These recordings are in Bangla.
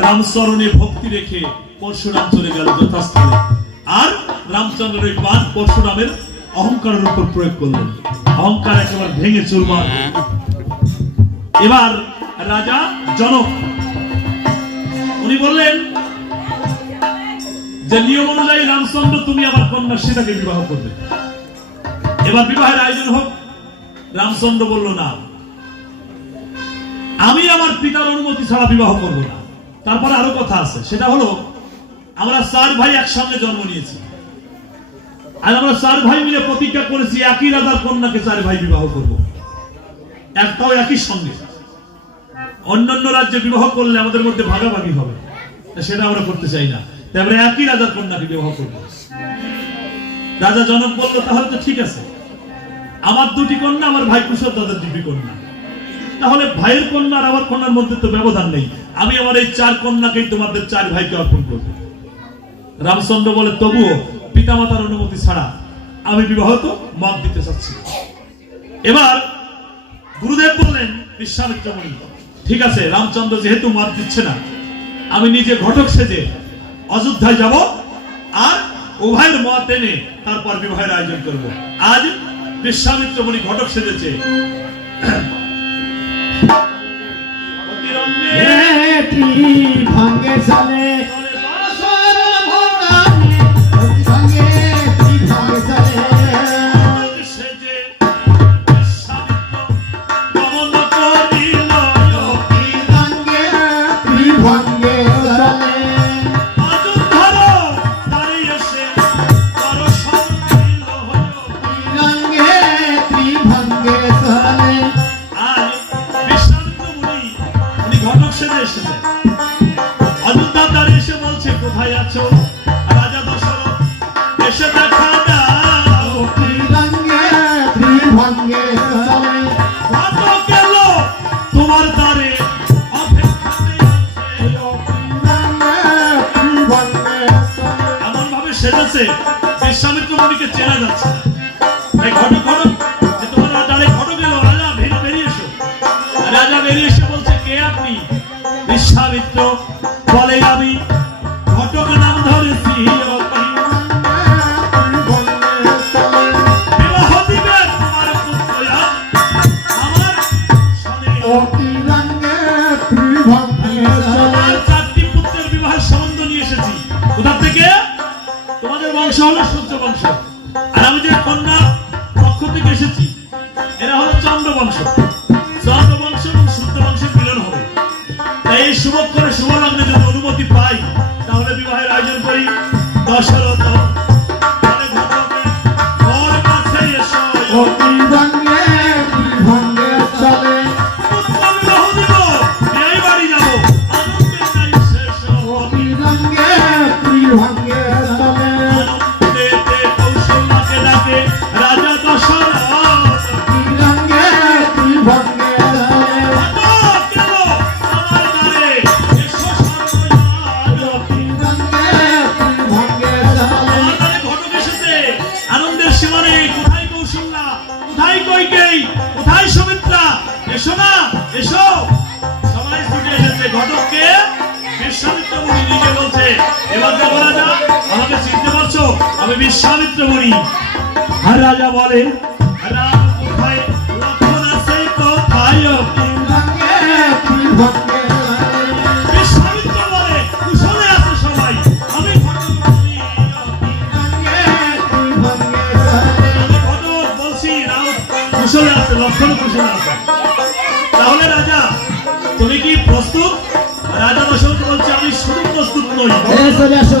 রামচরণে ভক্তি রেখে পরশুরাম চলে গেল যথাস্থলে আর রামচন্দ্রের ওই বান পরশুরামের অহংকারের উপর প্রয়োগ করলেন। অহংকার একেবারে ভেঙে চুরমার। এবার রাজা জনক, উনি বললেন যে, নিয়ম অনুযায়ী রামচন্দ্র, তুমি আবার কন্যা সীতাকে বিবাহ করবে। এবার বিবাহের আয়োজন হোক। রামচন্দ্র বলল, না। আমি আমার পিতার অনুমতি ছাড়া বিবাহ করব না। তারপরে আরও কথা আছে। সেটা হলো, আমরা চার ভাই একসঙ্গে জন্ম নিয়েছি। আর আমরা চার ভাই মিলে প্রতিজ্ঞা করেছি, একই রাজার কন্যাকে চার ভাই বিবাহ করব। একটাও একই সঙ্গে। অন্যান্য রাজ্যে বিবাহ করলে আমাদের মধ্যে ভাগাভাগি হবে। সেটা আমরা করতে চাই না। তাই আমরা একই রাজার কন্যাকে বিবাহ করব। রাজা জনক বলল, তাহলে তো ঠিক আছে। আমার দুটি কন্যা, আমার ভাই কুশল দাদার দুটি কন্যা। তাহলে ভাইয়ের কন্যা আর আমার কন্যার মধ্যে তো ব্যবধান নেই। আমি আমার এই চার কন্যাকেই তোমাদের চার ভাইকে অর্পণ করব। রামচন্দ্র বলে, তবুও পিতামাতার অনুমতি ছাড়া আমি বিবাহত মত দিতে চাচ্ছি এবার গুরুদেব বললেন বিশ্বামিত্র মুনি ঠিক আছে, রামচন্দ্র যেহেতু মত দিচ্ছে না, আমি নিজে ঘটক সেজে অযোধ্যায় যাব আর উভয়ের মত এনে তারপর বিবাহের আয়োজন করব। আজ বিশ্বামিত্র মুনি ঘটক সেজেছে। ভাঙ্গে চলে ঘটক সেজে এসেছে। অযোধ্যার দ্বারে এসে বলছে কোথায় আছো? রাজা দশরথ এসে দেখা দাও। ভাঙ্গে ভাঙ্গে চলে। কত গেল তোমার দ্বারে এমন ভাবে সেজেছে বিশ্বামিত্র মুনিকে চেনা যাচ্ছে। বিশ্বামিত্র বলে আমি এই শুভক্ষণে শুভ লগ্নে যদি অনুমতি পাই তাহলে বিবাহের আয়োজন করি। দশরথ আছে লক্ষণ কুশলে আছে তাহলে রাজা তুমি কি প্রস্তুত? রাজা দশরথ বলছে আমি শুধু প্রস্তুত নই। চলে আসো।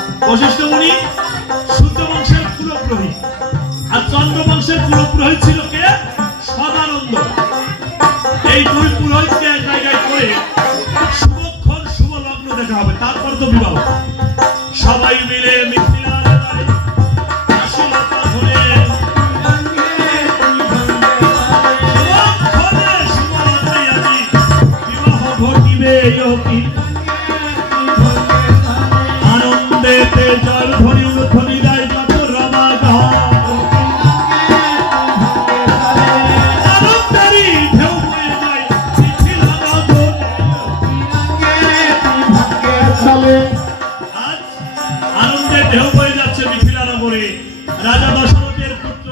বশিষ্ঠ মুনি শুদ্ধ বংশের কুলপ্রহী আর চন্দ্র চন্দ্রবংশের পুরোপুরোহিত ছিল কে? সদানন্দ। এই দুই পুরোহিতকে এক জায়গায় করে শুভক্ষণ, শুভ লগ্ন দেখা হবে। তারপর তো বিবাহ। জল যত রমা আনন্দে ঢেউ বয়ে যাচ্ছে মিথিলা নগরে রাজা দশরথের পুত্র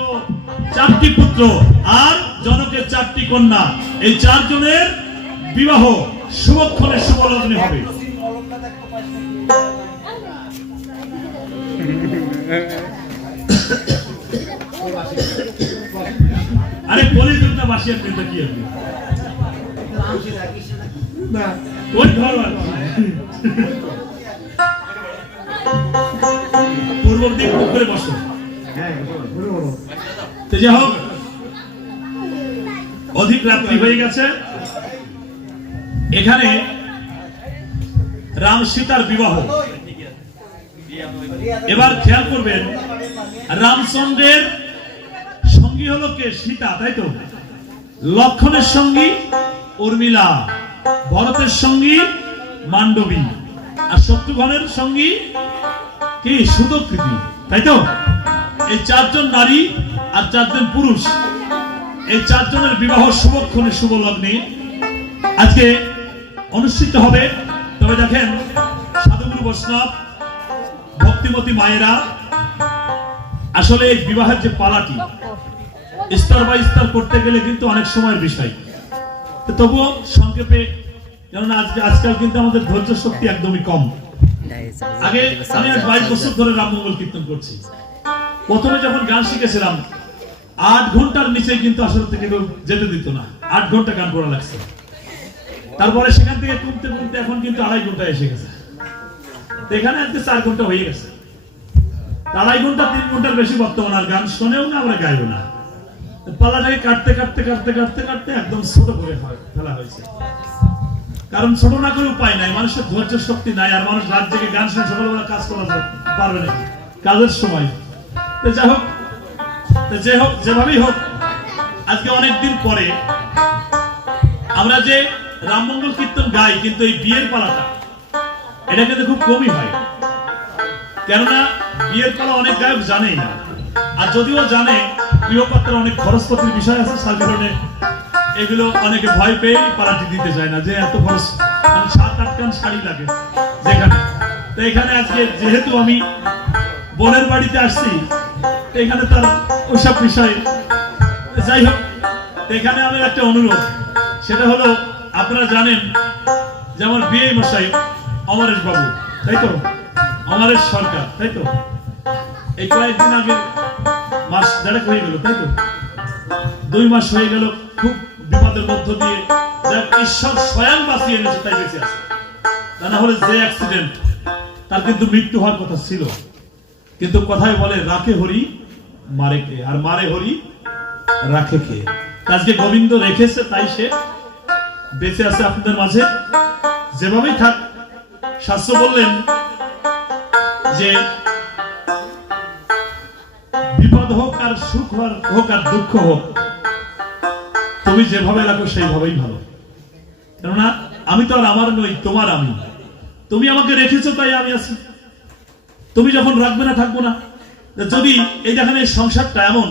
চারটি পুত্র আর জনকের চারটি কন্যা। এই চারজনের বিবাহ শুভক্ষণে শুভ লগ্নে হবে। আরে বলি দুটা বাসি আপনি তো কি আপনি? না। ওই ঘর পূর্ব দিক করে বসো। তো হোক অধিক রাত্রি হয়ে গেছে। এখানে রাম সীতার বিবাহ। এবার খেয়াল করবেন, রামচন্দ্রের সঙ্গী হলো কে? সীতা, তাই তো? লক্ষণের সঙ্গী উর্মিলা, ভরতের সঙ্গী মান্ডবী, আর শত্রুঘ্নের সঙ্গী কি? সুদকৃতি তাই তো? এই চারজন নারী আর চারজন পুরুষ, এই চারজনের বিবাহ শুভক্ষণে শুভ লগ্নে আজকে অনুষ্ঠিত হবে। তবে দেখেন, সাধুগুরু বৈষ্ণব ভক্তিমতী মায়েরা, আসলে এই বিবাহের যে পালাটি, স্তর বাই স্তর করতে গেলে কিন্তু অনেক সময়ের বিষয়। তবুও সংক্ষেপে, কেননা আজকে আজকাল কিন্তু আমাদের ধৈর্য শক্তি একদমই কম। আগে আমি আজ বাইশ বছর ধরে রামমঙ্গল কীর্তন করছি। প্রথমে যখন গান শিখেছিলাম, আট ঘণ্টার নিচে কিন্তু আসলে থেকে কেউ যেতে দিত না। আট ঘণ্টা গান করা লাগছে। তারপরে সেখান থেকে কমতে কমতে এখন কিন্তু আড়াই ঘণ্টা এসে গেছে। এখানে আজকে চার ঘণ্টা হয়ে গেছে। আড়াই ঘণ্টা, তিন ঘণ্টার বেশি বর্তমান আর গান শোনেও না আমরা না। কাটতে কাটতে কাটতে কাটতে কাটতে একদম ছোট করে ফেলা হয়েছে। কারণ ছোট না করে উপায় নাই, মানুষের ধৈর্য শক্তি নাই, আর মানুষ রাত জেগে গান শুনে সকালবেলা কাজ করা পারবে নাকি কাজের সময়। তো যাই হোক যে হোক, যেভাবেই হোক, আজকে অনেকদিন পরে আমরা যে রামমঙ্গল কীর্তন গাই, কিন্তু এই বিয়ের পালাটা এটা কিন্তু খুব কমই হয়। কেননা বিয়ের পালা অনেক গায়ক জানেই না। আর যদিও জানে গৃহপাত্রের অনেক খরচপত্রের বিষয় আছে কারণে এগুলো অনেকে ভয় পেয়ে পাড়াটি দিতে চায় না, যে এত খরচ মানে সাত আট কান শাড়ি লাগে যেখানে। তো এখানে আজকে যেহেতু আমি বোনের বাড়িতে আসছি এখানে তার ওইসব বিষয় যাই হোক এখানে আমার একটা অনুরোধ, সেটা হলো, আপনারা জানেন যেমন বিয়ে মশাই অমরেশ বাবু, তাই তো? অমরেশ সরকার, তাই তো? এই কয়েকদিন আগে মাস দেড়েক হয়ে গেল, তাই তো? দুই মাস হয়ে গেল, খুব বিপদের মধ্য দিয়ে ঈশ্বর স্বয়ং বাঁচিয়ে এনেছে, তাই বেঁচে আছে। তা না হলে যে অ্যাক্সিডেন্ট তার কিন্তু মৃত্যু হওয়ার কথা ছিল। কিন্তু কথায় বলে, রাখে হরি, মারে কে? আর মারে হরি, রাখে কে? আজকে গোবিন্দ রেখেছে, তাই সে বেঁচে আছে আপনাদের মাঝে। যেভাবেই থাক শাস্ত্র বললেন যে, বিপদ হোক আর সুখ হোক আর দুঃখ হোক, তুমি যেভাবে রাখো সেইভাবেই ভালো। কেননা, আমি তো আর আমার নই, তোমার আমি। তুমি আমাকে রেখেছো, তাই আমি আছি। তুমি যখন রাখবে না, থাকব না। যদি এই দেখেন, এই সংসারটা এমন।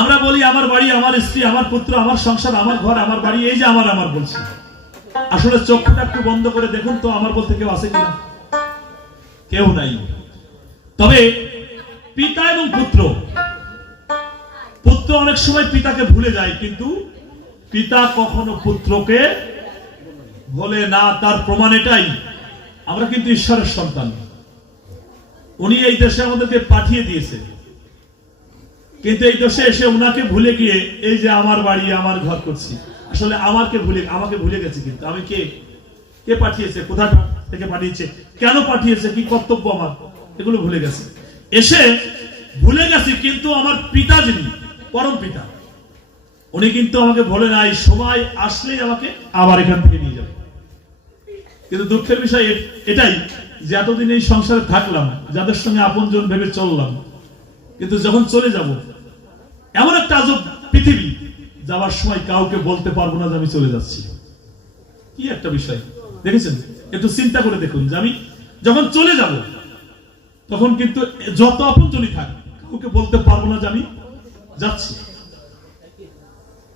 আমরা বলি, আমার বাড়ি, আমার স্ত্রী, আমার পুত্র, আমার সংসার, আমার ঘর, আমার বাড়ি, এই যে আমার আমার বলছি। আসলে চোখটা একটু বন্ধ করে দেখুন তো, আমার বলতে কেউ আছে কিনা? কেউ নাই। তবে পিতা এবং পুত্র পুত্র অনেক সময় পিতাকে ভুলে যায়, কিন্তু পিতা কখনো পুত্রকে ভোলে না। তার প্রমাণ এটাই, আমরা কিন্তু ঈশ্বরের সন্তান। উনি এই দেশে আমাদেরকে পাঠিয়ে দিয়েছে। কিন্তু এই দেশে এসে উনাকে ভুলে গিয়ে, এই যে আমার বাড়ি, আমার ঘর করছি। আসলে আমাকে ভুলে আমাকে ভুলে গেছে কিন্তু। আমি কে? কে পাঠিয়েছে? কোথা থেকে পাঠিয়েছে? কেন পাঠিয়েছে? কি কর্তব্য আমার? এগুলো ভুলে গেছে। এসে ভুলে গেছি কিন্তু আমার পিতা যিনি, পরম পিতা, উনি কিন্তু আমাকে বলে নাই সময় আসলেই আমাকে আবার এখান থেকে নিয়ে যাবে। কিন্তু দুঃখের বিষয় এটাই যে এতদিন এই সংসারে থাকলাম, যাদের সঙ্গে আপনজন ভেবে চললাম, কিন্তু যখন চলে যাব, এমন একটা আজব পৃথিবী যাওয়ার সময় কাউকে বলতে পারব না যে আমি চলে যাচ্ছি। কি একটা বিষয়। দেখেছেন? একটু চিন্তা করে দেখুন যে আমি যখন চলে যাব, তখন কিন্তু যত আপনজনই থাক, কাউকে বলতে পারব না যে আমি যাচ্ছি।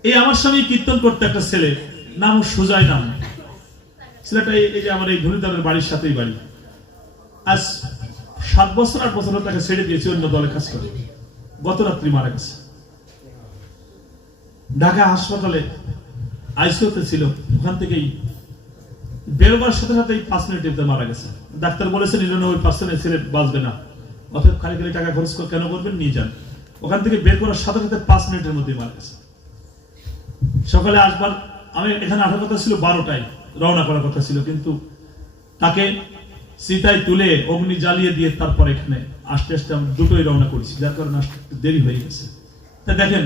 এই আমার স্বামী কীর্তন করতে একটা ছেলে, নাম সুজয় নাম ছেলেটা এই যে আমার এই ধনীদারের বাড়ির সাথেই বাড়ি। আজ সাত বছর, আট বছর তাকে ছেড়ে দিয়েছি, অন্য দলে কাজ করে। গত রাত্রি মারা গেছে। ঢাকা হাসপাতালে আইসিউতে ছিল, ওখান থেকেই বেরোবার সাথে সাথে পাঁচ মিনিটের মারা গেছে। ডাক্তার বলেছেন নিরানব্বই পার্সেন্ট ছেলে বাঁচবে না। অতএব খালি খালি টাকা খরচ কেন করবেন? নিয়ে যান। ওখান থেকে বের করার সাথে সাথে পাঁচ মিনিটের মধ্যেই মারা গেছে। সকালে আসবার, আমি এখানে আসার কথা ছিল বারোটায়, রওনা করার কথা ছিল, কিন্তু তাকে সীতায় তুলে অগ্নি জ্বালিয়ে দিয়ে তারপর এখানে আসতে আসতে আমি দুটোই রওনা করেছি, যার কারণে আসতে দেরি হয়ে গেছে। তা দেখেন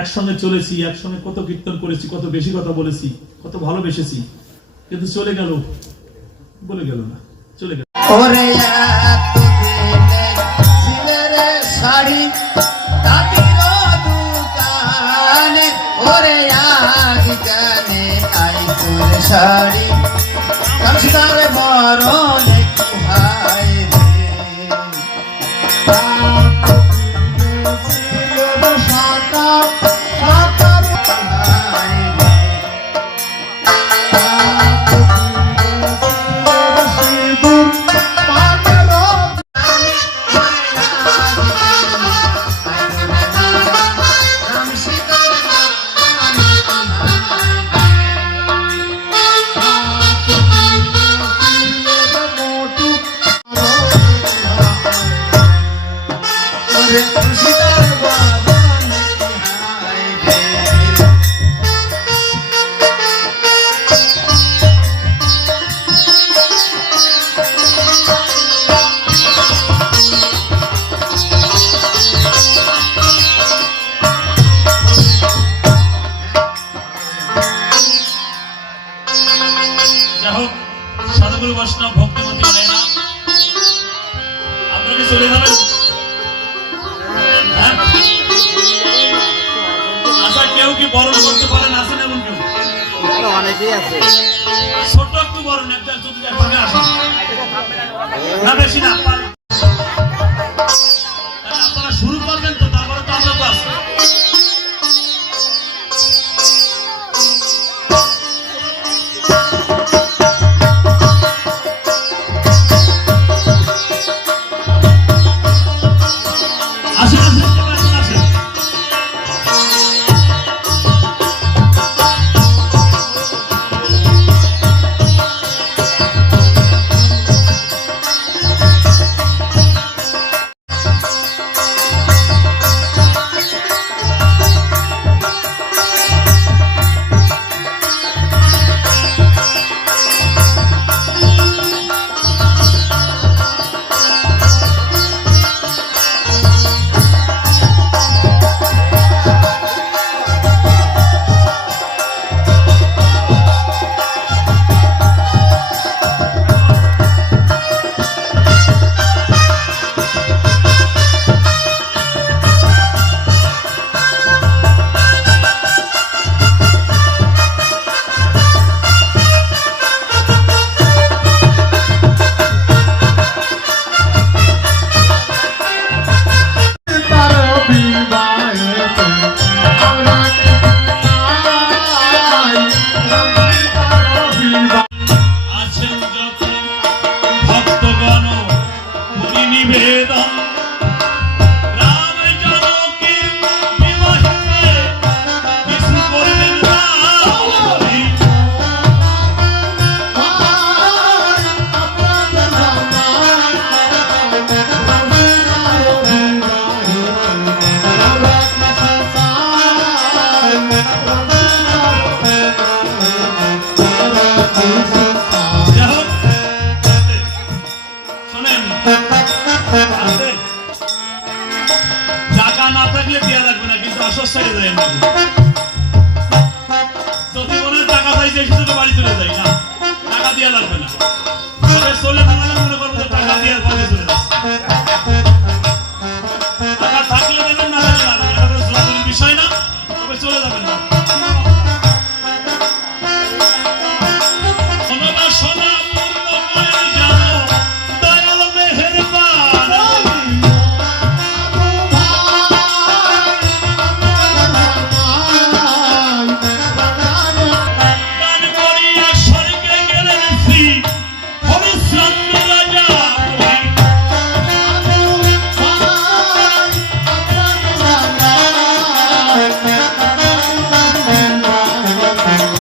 একসঙ্গে চলেছি, একসঙ্গে কত কীর্তন করেছি, কত বেশি কথা বলেছি, কত ভালোবেসেছি। কিন্তু চলে গেল, বলে গেল না, চলে গেল। শাড়ি। ছোট একটু বরণ একটা যদি না বেশি না আপনারা শুরু করবেন তো। টাকা না থাকলে দেওয়া লাগবে না, কিন্তু অসস্থায় যায় না যদি মনে টাকা চাইছে শুধু বাড়ি চলে যায় টাকা দেওয়া লাগবে না। মনে করব টাকা দেওয়ার চলে